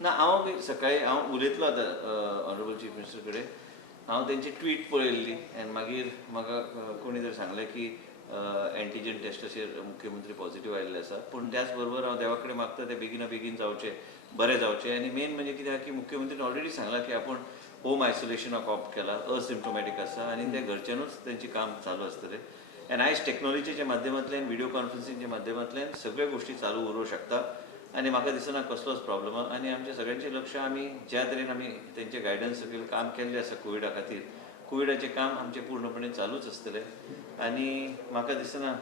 ना हांव सकाळी हांव उलयतलो आतां ऑनरेबल चीफ मिनिस्टर कडेन. हांव तेंची ट्वीट पळयल्ली आनी मागीर म्हाका कोणी तरी सांगलें की एंटीजन टेस्टाचेर मुख्यमंत्री पॉझिटिव्ह आयिल्ले आसा. पूण त्याच बरोबर हांव देवा कडेन मागता ते बेगिना बेगीन जावचें, बरें जावचें. आनी मेन म्हणजे कित्याक की मुख्यमंत्रीन ऑलरेडी सांगलां की आपूण होम आयसोलेशनाक ऑप्ट केला, असिम्टोमॅटीक आसा आनी ते घरच्यानूच तेंचें काम चालू आसतलें. आनी आयज टॅक्नॉलॉजीच्या माध्यमांतल्यान, व्हिडिओ कॉन्फरन्सिंगच्या माध्यमांतल्यान सगळ्यो गोश्टी चालू उरूंक शकता. आनी म्हाका दिसना कसलोच प्रॉब्लम आहा. आनी आमच्या सगळ्यांचें लक्ष आमी ज्या तरेन आमी तेंचे गायडन्स सकयल काम केल्लें आसा कोविडा खातीर, कोविडाचें काम आमचें पूर्णपणे चालूच आसतलें. आनी म्हाका दिसना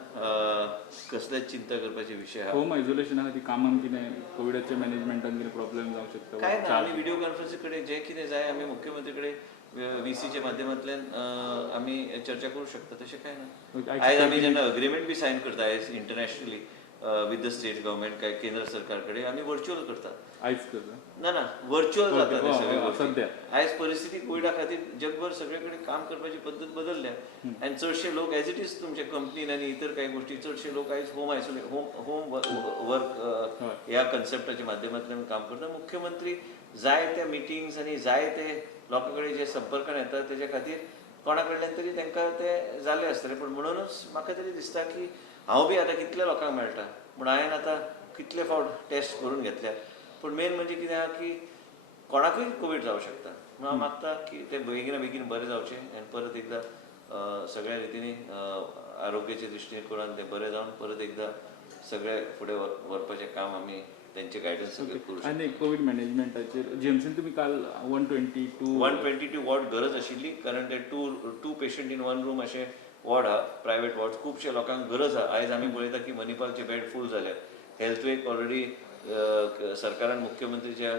कसलेच चिंता करपाचे विशय आहा. होम आयसोलेशना खातीर कामांत कितें कोविडाच्या मॅनेजमेंटान कितें प्रॉब्लेम जावंक शकता? काय ना, आमी व्हिडिओ कॉन्फरन्सी कडेन जें कितें जाय आमी मुख्यमंत्री कडेन VCच्या माध्यमांतल्यान आमी चर्चा करूं शकता, तशें कांय ना. आयज आमी जेन्ना अग्रिमेंट बी सायन करता आयज internationally with the state government काय केंद्र सरकार कडेन आमी व्हर्च्युअल करता. आयज करता ना व्हर्च्युअल जाता ते सगळे सद्या. आयज परिस्थिती कोविडा खातीर जगभर सगळे कडेन काम करपाची पद्दत बदलल्या. आनी चडशे लोक एज इट इज तुमच्या कंपनीन आनी इतर काही गोष्टी चडशे लोक आयज होम वर्क ह्या कन्सेप्टाच्या माध्यमांतल्यान काम करता. मुख्यमंत्री जाय त्या मिटिंग्स आनी जाय ते लोकां कडेन जे संपर्कान येता तेज्या खातीर कोणा कडल्यान तरी तांकां ते जालें आसतलें. पूण म्हणूनच म्हाका तरी दिसता की हांव बी आतां कितल्या लोकांक मेळटा पूण हांवें आतां कितले फावट टेस्ट करून घेतल्या. पूण मेन म्हणजे कितें आहा की कोणाकूय कोवीड जावं शकता. म्हणून हांव मागता की ते बेगिना बेगीन बरें जावचें आनी परत एकदां सगळ्या रितीनी आरोग्याचे दृश्टीन करून तें बरें जावन परत एकदां सगळे फुडें व्हरपाचें काम आमी तेंचे गायडन्स सकयल करूं शकता. आनी कोवीड मॅनेजमेंटाचेर जीएमसीन तुमी काल 122 वॉर्ड गरज आशिल्ली, कारण ते two patient in one room अशें वॉर्ड आहा, प्रायवेट वॉर्ड. खुबशे लोकांक गरज आहा. आयज आमी पळयता की मणिपालचे बेड फूल जाले. हेल्थवेक ऑलरेडी सरकारान मुख्यमंत्रीच्या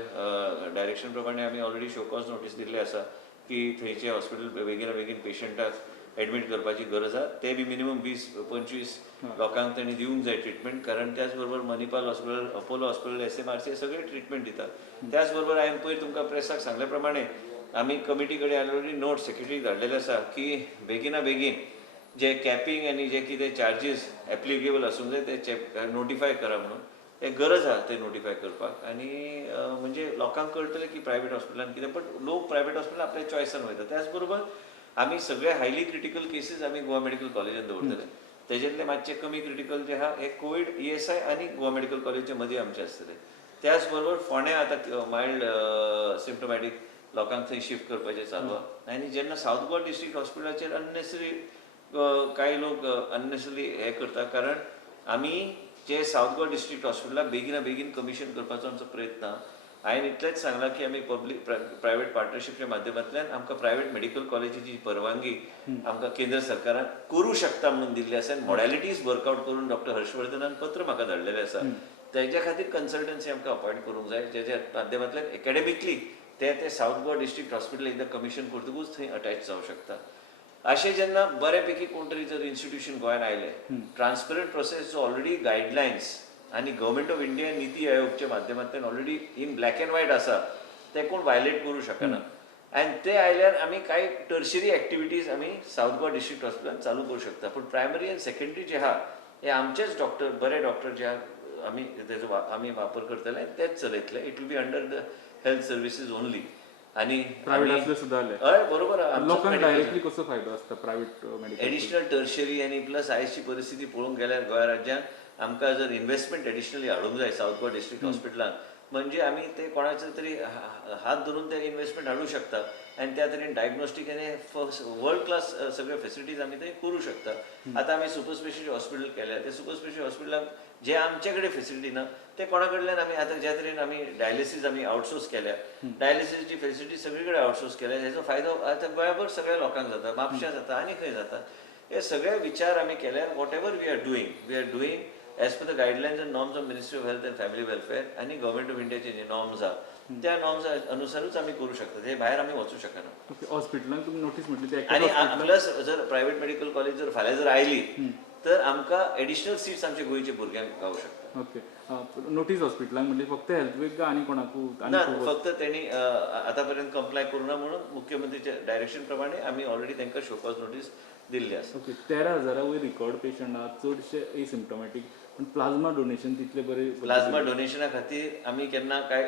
डायरेक्शन प्रमाणे आमी ऑलरेडी शो कॉज नोटीस दिल्ले आसा की थंयचे हॉस्पिटल बेगिना बेगीन पेशंटाक एडमीट करपाची गरज आहा. ते बी मिनिमम 20-25 लोकांक तांणी दिवंक जाय ट्रिटमेंट. कारण त्याच बरोबर Manipal hospital, Apollo hospital, SMRC सगळे ट्रिटमेंट दितात. त्याच बरोबर हांवें पयर तुमकां प्रेसाक सांगल्या प्रमाणे आमी कमिटी कडेन ऑलरेडी नोट सेक्रेटरी धाडलेले आसा की बेगिना बेगीन जे कॅपिंग आनी जे कितें चार्जीस एप्लिकेबल आसूंक जाय ते नोटिफाय करा म्हणून. ते गरज आहा ते नोटिफाय करपाक. आनी म्हणजे लोकांक कळटलें की प्रायवेट हॉस्पिटलान कितें. बट लोक प्रायवेट हॉस्पिटलान आपल्या चॉयसान वयता. त्याच बरोबर आमी सगळे हायली क्रिटिकल केसीस आमी गोवा मेडिकल कॉलेजान दवरतले. तेजेंतले मातशे कमी क्रिटिकल जे आहा हे कोवीड ESI आनी गोवा मेडिकल कॉलेजच्या मदीं आमचे आसतले. त्याच बरोबर फोंड्या आतां मायल्ड सिम्टोमॅटीक लोकांक थंय शिफ्ट करपाचें चालू आहा. आनी जेन्ना सावथ गोवा डिस्ट्रिक्ट हॉस्पिटलाचेर अननेसरी कांय लोक अननेसरी हे करता. कारण आमी जे सावथ गोवा डिस्ट्रिक्ट हॉस्पिटलाक बेगिना बेगीन कमिशन करपाचो आमचो प्रयत्न आहा. हांवें इतलेंच सांगलां की आमी पब्लीक प्रायवेट पार्टनरशिपच्या माध्यमांतल्यान आमकां प्रायवेट मेडिकल कॉलेजीची परवानगी आमकां केंद्र सरकारान करूं शकता म्हणून दिल्ली आसा. आनी मॉडॅलिटीज वर्कआवट करून डॉ. हर्षवर्धनान पत्र म्हाका धाडलेलें आसा. तेज्या खातीर कन्सल्टन्सी आमकां अपॉयंट करूंक जाय, जेच्या माध्यमांतल्यान एकाडेमिकली ते सावथ गोवा डिस्ट्रिक्ट हॉस्पिटल एकदां कमिशन करतकूच थंय अटॅच जावं शकता. अशें जेन्ना बऱ्यापैकी कोण तरी जर इन्स्टिट्यूशन गोंयान आयलें, ट्रान्सपरंट प्रोसेस जो ऑलरेडी गायडलायन्स आनी गव्हर्मेंट ऑफ इंडिया नीती आयोगच्या माध्यमांतल्यान already in black and white आसा, ते कोण वायलेट करूं शकना. आनी ते आयल्यार आमी कांय टर्शरी एक्टिविटीज आमी सावथ गोवा डिस्ट्रिक्ट हॉस्पिटलान चालू करूं शकता. पूण प्रायमरी आनी सेकंडरी जे आहा हे आमचेच डॉक्टर, बरे डॉक्टर जे आहा आमी तेजो आमी वापर करतले, तेच चलयतले. It will be under the health services only. आनी प्रायवेट असले सुद्दां जाले. हय बरोबर. लोकांक डायरेक्टली कसो फायदो आसता प्रायवेट मेडिकल? एडिशनल टर्शरी आनी प्लस आयजची परिस्थिती पळोवंक गेल्यार गोंय राज्यांत आमकां जर इन्व्हेस्टमेंट एडिशनली हाडूंक जाय सावथ गोवा डिस्ट्रिक्ट हॉस्पिटलान, म्हणजे आमी ते कोणाचो तरी हात धरून ते इन्व्हेस्टमेंट हाडूं शकता. आनी त्या तरेन डायग्नोस्टीक आनी वर्ल्ड क्लास सगळे फेसिलिटीज आमी थंय करूं शकता. आतां आमी सुपर स्पेशलिटी हॉस्पिटल केल्या. ते सुपर स्पेशलिटी हॉस्पिटलाक जे आमचे कडेन फेसिलिटी ना ते कोणा कडल्यान आमी आतां ज्या तरेन आमी डायलिसीस आमी आउटसोर्स केल्या, डायलिसीसची फेसिलिटी सगळे कडेन आउटसोर्स केल्या. हेजो फायदो आतां गोंयभर सगळ्या लोकांक जाता, म्हापश्यां जाता आनी खंय जाता. हे सगळे विचार आमी केल्यार whatever we are doing as per the guidelines and norms of ministry of health and family welfare आनी गव्हर्मेंट ऑफ इंडियाचे जे नॉर्म्स आहा त्या नॉर्म्स अनुसारूच आमी करूं शकता. ते भायर आमी वचूं शकना. हॉस्पिटलांक तुमी नोटीस म्हटली आनी प्लस जर प्रायवेट मेडिकल कॉलेज जर फाल्यां जर आयली तर आमकां एडिशनल सीट्स आमच्या गोंयच्या भुरग्यांक गावूं शकता. ओके. नोटीस हॉस्पिटलांक म्हणजे फक्त हेल्थवेक आनी कोणाकू? ना, फक्त तेणी आतां पर्यंत कंप्लाय करूना म्हणून मुख्यमंत्रीच्या डायरेक्शन प्रमाणे आमी ऑलरेडी तांकां शो कॉज नोटीस दिल्ली आसा. ओके. 13,000 वयर रिकॉर्ड पेशंट आहा, चडशे एसिम्टोमॅटीक. पण प्लाझ्मा डोनेशन तितले बरे प्लाझ्मा डोनेशना खातीर आमी केन्ना काय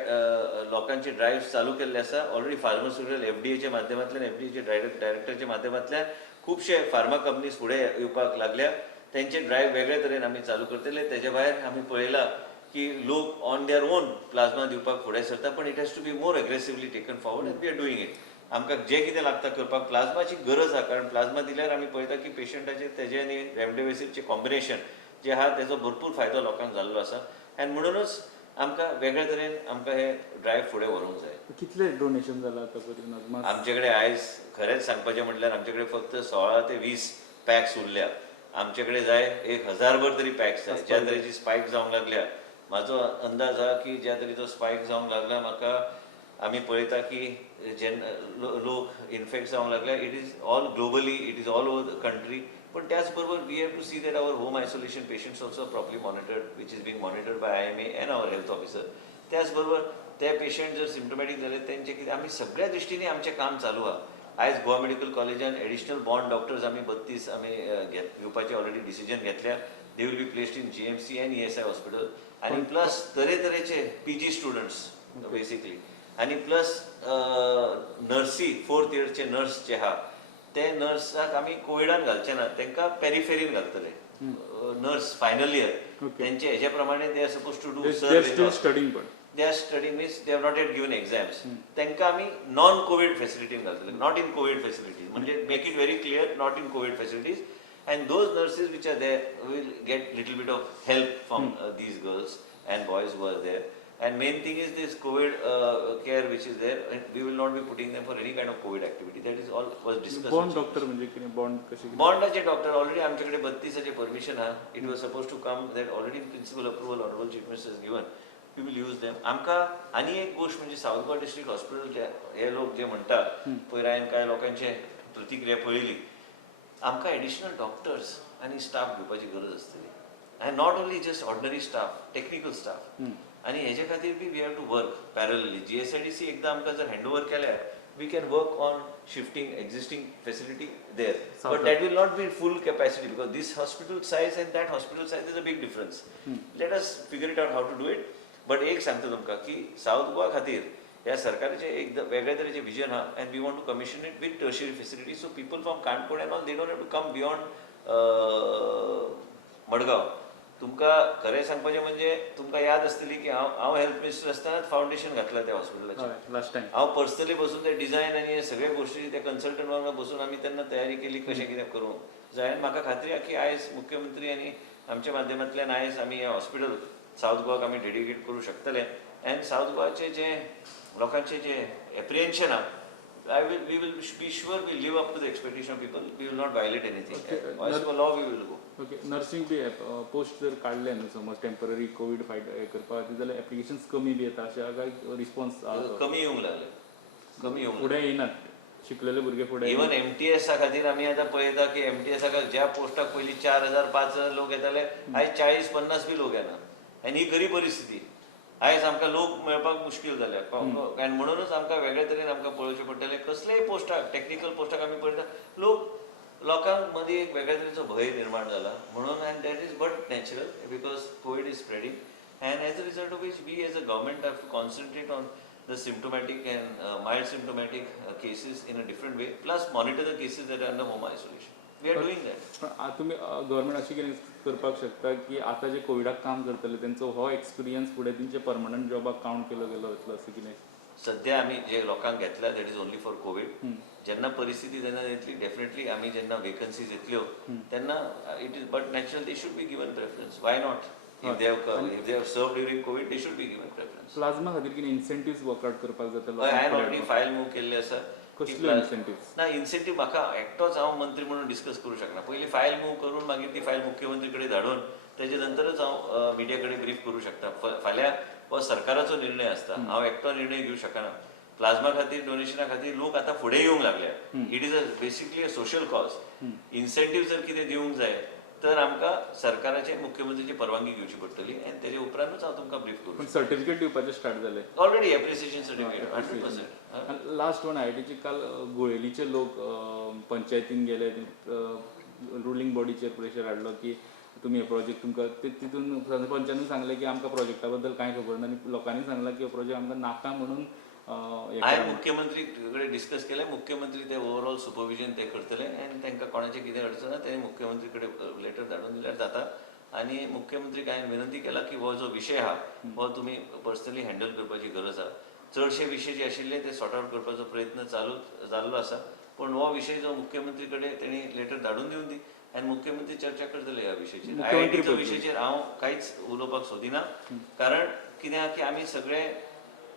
लोकांचे ड्रायव्ह चालू केल्ले आसा ऑलरेडी फार्मास्युटिकल एफडीएच्या माध्यमांतल्यान एफडीएचे डायरेक्टरच्या माध्यमांतल्यान खुबशे फार्मा कंपनीज फुडें येवपाक लागल्या तेंचे ड्रायव्ह वेगळे तरेन आमी चालू करतले तेजे भायर आमी पळयलां की लोक ऑन देअर ओन प्लाझ्मा दिवपाक फुडें सरता पण it has to be more aggressively taken forward and we are doing it आमकां जे कितें लागता करपाक प्लाझ्माची गरज आसा कारण प्लाझ्मा दिल्यार आमी पळयता की पेशंटाचेर तेजे आनी रेमडेसिवीरचें कॉम्बिनेशन जे आहा तेजो भरपूर फायदो लोकांक जाल्लो आसा आनी म्हणूनच आमकां वेगळे तरेन आमकां हे ड्रायव्ह फुडें व्हरूंक जाय कितले डोनेशन जाला आतां पर्यंत आमचे कडेन आयज खरेंच सांगपाचें म्हटल्यार आमचे कडेन फक्त 16 ते 20 पॅक्स उरल्या आमचे कडेन जाय 1000 भर तरी पॅक्स जाय ज्या तरेची स्पायक जावंक लागल्या म्हाजो अंदाज आहा की ज्या तरेचो स्पायक जावंक लागला म्हाका आमी पळयता की जेन्ना लोक इन्फेक्ट जावंक लागल्या it is all globally it is all over the country पण त्याच बरोबर we have to see that our home isolation patients also properly monitored which is being monitored by IMA and our health officer त्याच बरोबर ते patient जर सिम्टमॅटीक जाले तेंचे कितें आमी सगळ्या दृश्टींनी आमचें काम चालू आहा आयज गोवा मेडिकल कॉलेजान एडिशनल बॉन्ड डॉक्टर्स आमी 32 आमी घेवपाचें ऑलरेडी डिसिजन घेतल्या they will be placed in GMC and ESI hospital आनी प्लस तरेतरेचे PG स्टुडंट्स बेसिकली आनी प्लस नर्सी 4th इयरचे नर्स जे आहा ते नर्साक आमी कोविडान घालचे ना तांकां पेरिफेरीन घालतले नर्स फायनल इयर तेंचे हेजे प्रमाणे they are suppose to do studying पण they are studying means they have not yet given exams त्यांका आमी नॉन कोविड फॅसिलिटीन घालतले नॉट इन कोविड फॅसिलिटीज म्हणजे make it very clear not in Covid facilities and those nurses which are there will get little bit of help from these girls and boys who are there and main thing is this covid care which is there and we will not be putting them for any kind of covid activity that is all was discussed bond doctor म्हणजे किती bond कशी बॉन्डाचे doctor already आमच्याकडे 32 permission हा it was suppose to come that already principal approval honourable chief minister is given we will use them आमकां आनी एक गोष्ट म्हणजे साऊथ गोवा डिस्ट्रिक्ट हॉस्पिटल हे लोक जे म्हणटात पयर हांवें कांय लोकांचे प्रतिक्रिया पळयली आमकां एडिशनल डॉक्टर्स आनी स्टाफ घेवपाची गरज आसतली आनी not only just ordinary staff technical staff आनी हेजे खातीर बी we have to work parallelly GSIDC एकदां आमकां जर हँड ओवर केल्यार we can work on shifting existing facility there but that will not be full capacity because this hospital size and that hospital size is a big difference let us figure it out how to do it but एक सांगता तुमकां की south Goa खातीर ह्या सरकाराचें एक वेगळे तरेचें विजन आहा and we want to commission it with tertiary facility so people from Canacona and all they don't have to come beyond Madgaon तुमकां खरें सांगपाचें म्हणजे तुमकां याद आसतली की हांव हेल्थ मिनिस्टर आसतनाच फावंडेशन घातलें त्या हॉस्पिटलाचें लास्ट टाइम हांव पर्सनली बसून ते डिझायन आनी हे सगळे गोश्टी ते कन्सल्टंट वांगडा बसून आमी तेन्ना तयारी केली कशें कितें करूंक जाय आनी म्हाका खात्री आहा की आयज मुख्यमंत्री आनी आमच्या माध्यमांतल्यान आयज आमी हें हॉस्पिटल साऊथ गोवाक आमी डेडिकेट करूं शकतले एंड साऊथ गोवाचे जे लोकांचे जे एप्रिहेन्शन आहा we will be sure we live up to the expectation of people we will not violate anything as per law we will go okay nursing B post जर काढले न्हू समज टेम्पररी कोविड फायट करपाक खातीर जाल्यार एप्लिकेशन्स कमी बी येता अशें काय रिस्पॉन्स कमी येवंक लागले कमी येवंक फुडें येयनात शिकलेले भुरगे फुडें इवन MTS खातीर आमी आतां पळयता की MTS ज्या पोस्टाक पयलीं 4000-5000 लोक येताले आयज 40-50 बी लोक येना आनी ही खरी परिस्थिती आयज आमकां लोक मेळपाक मुश्कील जाल्या आनी म्हणूनच आमकां वेगळे तरेन आमकां पळोवचें पडटलें कसलेय पोस्टाक टेक्निकल पोस्टाक आमी पळयता लोकांक मदीं एक वेगळ्या तरेचो भंय निर्माण जाला म्हणून and that is but natural because covid is spreading and as a result of which we as a government have to concentrate on the symptomatic and mild symptomatic cases in a different way plus monitor the cases that are under home isolation we are doing that तुम्ही government अशी कितें करपाक शकता की आतां जे कोविडाक काम करतले तेंचो हो एक्सपिरियन्स फुडें तेंचे परमनंट जॉबाक काउंट केलो गेलो वतलो अशें कितें सध्या आमी जे लोकांक घेतल्या that is only for Covid जेन्ना परिस्थिती जेन्ना येतली डेफिनेटली आमी जेन्ना वेकन्सीज येतल्यो तेन्ना it is but natural they should be given preference why not if they have served during covid they should be given preference plasma खातीर कितें इन्सेंटिव्स वर्कआउट करपाक जाता I have already file move केल्ली आसा कसले इन्सेंटिव्स ना इन्सेंटीव म्हाका एकटोच हांव मंत्री म्हणून डिस्कस करूं शकना पयलीं फायल मूव करून मागीर ती फायल मुख्यमंत्री कडेन धाडून तेजे नंतरच हांव मिडिया कडेन ब्रीफ करूं शकता फाल्यां हो सरकाराचो निर्णय आसता हांव एकटो निर्णय घेवं शकना प्लाझ्मा खातीर डोनेशना खातीर लोक आतां फुडें येवंक लागल्या it is basically a social cause incentive जर कितें दिवंक जाय तर आमकां सरकाराचे मुख्यमंत्रीची परवानगी घेवची पडटली आनी तेजे उपरांतूच हांव तुमकां ब्रीफ करूं सर्टिफिकेट दिवपाचें स्टार्ट जालें already appreciation certificate 100%. Last one आयटीचे काल गुळेलीचे लोक पंचायतीन गेले रुलिंग बॉडीचेर प्रेशर हाडलो की तुम्ही हे प्रोजेक्ट तुमकां तितून सरपंचांनी सांगलें की आमकां प्रोजेक्टा बद्दल कांय खबर ना आनी लोकांनी सांगलां की हो प्रोजेक्ट आमकां नाका म्हणून हें हांवें करा. मुख्यमंत्री कडेन डिस्कस केलें, मुख्यमंत्री ते ओवरऑल सुपरविजन ते करतले आनी तांकां कोणाचें कितें अडचण ना तेणी मुख्यमंत्री कडेन लेटर धाडून दिल्यार जाता. आनी मुख्यमंत्रीक हांवें विनंती केला की हो जो विशय आहा हो तुमी पर्सनली हँडल करपाची गरज आहा. चडशे विशय जे आशिल्ले ते सॉर्ट आउट करपाचो प्रयत्न जाल्लो आसा, पूण हो विशय जो मुख्यमंत्री कडेन तेणी लेटर धाडून दिवन दी आनी मुख्यमंत्री चर्चा करतले ह्या विशयाचेर. मुख्यमंत्री आयआयटीचो विशयाचेर हांव कांयच उलोवपाक सोदिना, कारण कित्याक की आमी सगळे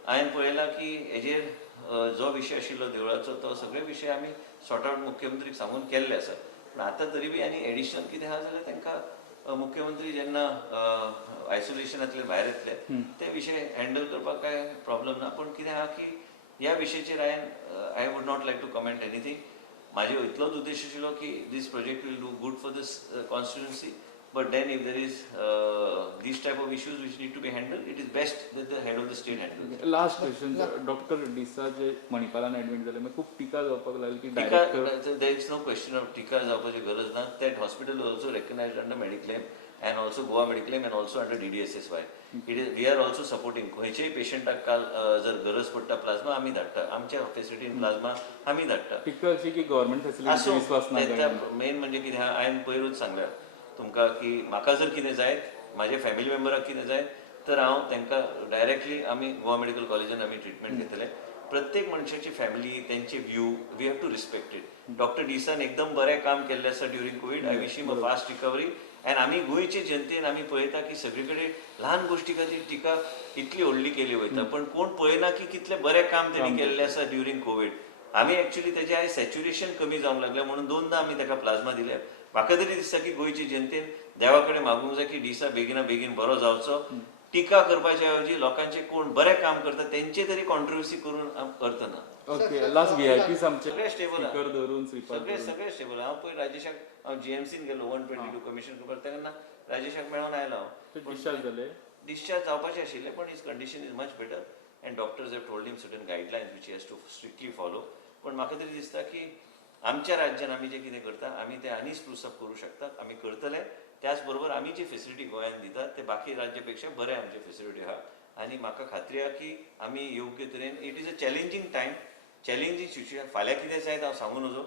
हांवें पळयलां की हेजेर जो विशय आशिल्लो देवळाचो तो सगळे विशय आमी सॉर्ट आउट मुख्यमंत्रीक सांगून केल्ले आसा. पूण आतां तरी बी आनी एडिशनल कितें आहा जाल्यार तांकां मुख्यमंत्री जेन्ना आयसोलेशनांतल्यान भायर येतले ते विशय हँडल करपाक कांय प्रॉब्लम ना. पूण कितें आहा की ह्या विशयाचेर I would not like to comment anything. म्हाजो इतलोच उद्देश आशिल्लो की this project will do good for this constituency. But then if there is these type of issues which need to be handled, it is best that the head of the state handles. Last question, doctor डिसा जे मणिपालान admit जाले मागीर खूब टिका जावपाक लागली की Tika, director there is no question of tika जावपाची गरज ना. That hospital is also recognized under Mediclaim and also Goa Mediclaim and also under DDSSY. We are also supporting. खंयचेय पेशंटाक काल जर गरज पडटा प्लाझ्मा आमी धाडटा. आमच्या फॅसिलिटीन प्लाझ्मा आमी धाडटा. टिका अशी की गव्हर्मेंट फॅसिलिटी विश्वास ना काय. मेन म्हणजे कितें आहा, हांवें पयरूच सांगल्या तुमकां की म्हाका जर कितें जायत, म्हाज्या फॅमिली मेंबराक कितें जायत, तर हांव तांकां डायरेक्टली आमी गोवा मेडिकल कॉलेजान आमी ट्रिटमेंट घेतले. प्रत्येक मनशाची फॅमिली, तेंचे view we have to respect it. Doctor डिसान एकदम बरें काम केल्लें आसा during Covid. I wish him a fast recovery. And आमी गोंयचे जनतेन आमी पळयता की सगळे कडेन ल्हान गोश्टी खातीर टिका इतली व्हडली केली वयता, पण कोण पळयना की कितलें बरें काम तेणी केल्लें आसा ड्युरींग कोवीड. आमी एक्चुअली तेजें आयज सॅच्युरेशन कमी जावंक लागलें म्हणून 2दा आमी ताका प्लाझ्मा दिले. म्हाका तरी दिसता की गोंयचे जनतेन देवा कडेन मागूंक जाय की डिसा बेगिना बेगीन बरो जावचो. टिका करपाच्या ऐवजी लोकांचे कोण बरें काम करता तेंचे तरी कॉन्ट्रिब्युसी करून अर्थ ना. ओके, लास्ट व्हीआयपी आमचे सगळे स्टेबल स्पीकर धरून श्रीपाद सगळे स्टेबल. हांव पळय राजेशाक हांव जीएमसीन गेलो 122 कमिशन करपाक, तेन्ना राजेशाक मेळून आयलो हांव. डिस्चार्ज जाले. डिस्चार्ज जावपाचें आशिल्लें, पण his condition is much better and doctors have told him certain guidelines which he has to strictly follow. पण म्हाका तरी दिसता की आमच्या राज्यान आमी जें कितें करता आमी तें आनी स्प्रूस अप करूं शकतात. आमी करतले. त्याच बरोबर आमी जी फेसिलिटी गोंयांत दितात ते बाकी राज्या पेक्षा बरे आमचे फेसिलिटी आहा. आनी म्हाका खात्री आहा की आमी योग्य तरेन, it is a challenging time, challenging situation. फाल्यां कितें जायत हांव सांगू नजो,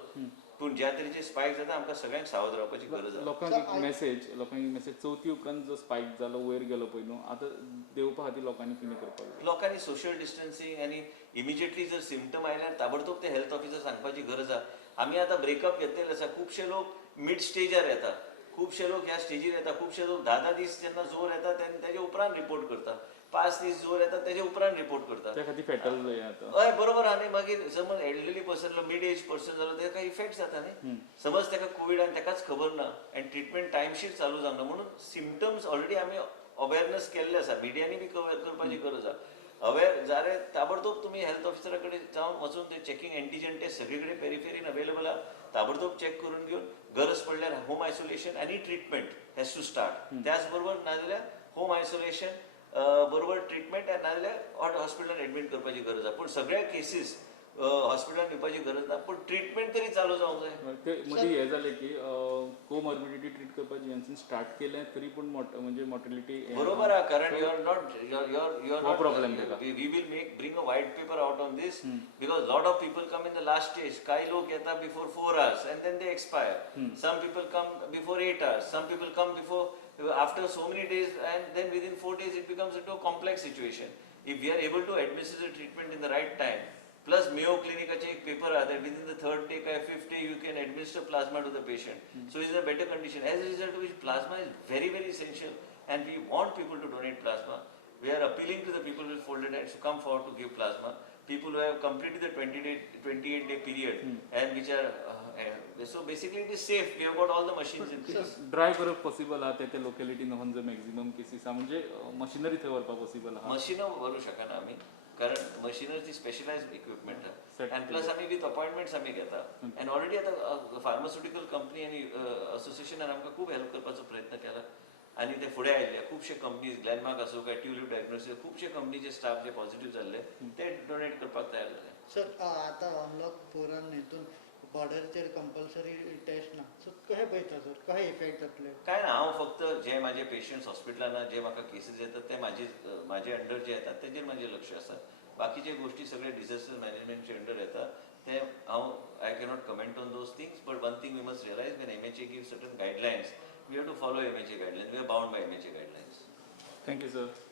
पूण ज्या तरेचे स्पायक जाता आमकां सगळ्यांक सावध रावपाची गरज आहा. लोकांक एक मेसेज चवथी उपरांत जो स्पायक जालो वयर गेलो पळय न्हू, आतां देंवपा खातीर लोकांनी कितें करपाक जाय? लोकांनी सोशल डिस्टन्सिंग आनी इमिजिएटली जर सिम्पटम आयल्यार ताबडतोब ते हेल्थ ऑफिसर सांगपाची गरज आहा. आमी आतां ब्रेकअप घेतलेले आसा. खुबशे लोक मिड स्टेजार येता, खुबशे लोक ह्या स्टेजीर येता, खुबशे लोक 10 दीस जेन्ना जोर येता तेजे उपरांत रिपोर्ट करता, 5 दीस जोर येता तेजे उपरांत रिपोर्ट करता. त्या खातीर फेटल जाय आतां. हय बरोबर. आनी मागीर समज elderly person mid age person जालो तेका इफेक्ट जाता न्ही. समज तेका कोवीड आनी तेकाच खबर ना आनी ट्रिटमेंट टायमशीर चालू जावना, म्हणून सिम्पटम्स ऑलरेडी आमी अवेरनेस केल्ले आसा. मिडियांनी बी कवर करपाची गरज आहा. अवेर जाल्यार ताबडतोब तुमी हेल्थ ऑफिसरा कडेन जावन वचून ते चॅकिंग एंटीजन टेस्ट सगळे कडेन पेरिफेरीन अवेलेबल आहा. ताबडतोब चॅक करून घेवन गरज पडल्यार होम आयसोलेशन आनी ट्रिटमेंट हॅज टू स्टार्ट. त्याच बरोबर नाजाल्यार होम आयसोलेशन बरोबर ट्रिटमेंट नाजाल्यार हॉस्पिटलान एडमीट करपाची गरज आहा. पूण सगळ्या केसीस हॉस्पिटलान येवपाची गरज ना, पूण ट्रिटमेंट तरी चालू जावंक जाय. ते मदीं हें जालें की कोमॉर्बिडिटी ट्रीट करपाची हांवें स्टार्ट केलें तरी पूण म्हणजे मॉर्टेलिटी बरोबर आहा, कारण you are not No problem तेका. we will bring a white paper out on this because lot of people come in the last stage. काही लोक येतात before 4 hours and then they expire. Some people come before 8 hours. Some people come after so many days and then within 4 days it becomes into a complex situation. If we are able to administer the treatment in the right time, plus Mayo Clinicचे एक paper आहे that within the 3rd day or 5th day you can administer plasma to the patient. So it's in a better condition. As a result of which plasma is very very essential and we want people to donate plasma. We are appealing to the people with folded hands to come forward to give plasma. People who have completed the 28-day period and which are so basically it is safe. We have got all the machines in place. Dry करप possible आहा त्या लोकेलिटीन व्हरून जर maximum cases आहा म्हणजे machinery थंय व्हरपाक possible आहा. मशीनां व्हरू शकना आमी, कारण मशीनरी स्पेशलायज्ड इक्विपमेंट आहा आनी प्लस आमी विथ अपॉइंटमेंट्स आमी घेता. आनी ऑलरेडी आतां फार्मास्युटिकल कंपनी आनी असोसिएशनान आमकां खूब हेल्प करपाचो प्रयत्न केला आनी ते फुडें आयिल्ले. खुबशे कंपनीज ग्लॅनमार्क आसूं काय ट्युलिप डायग्नोसिस, खुबशे कंपनीचे स्टाफ जे पॉझिटिव्ह जाल्ले ते डोनेट करपाक तयार जाले. सर आता अनलॉक 4 हितून बॉर्डरचेर कंपल्सरी टेस्ट ना सो कशें पळयता सर कशें इफेक्ट जातले काय ना हांव फक्त जे माझे पेशंट्स हॉस्पिटलांत जे म्हाका केसीस येतात ते माझे अंडर जे येतात तेजेर म्हजें लक्ष आसा बाकीचे गोष्टी सगळे डिझास्टर मॅनेजमेंटचे अंडर येतात ते हांव I cannot comment on those things but one thing we must realise when MHA give certain guidelines we have to follow MHA guidelines we are bound by MHA guidelines thank you sir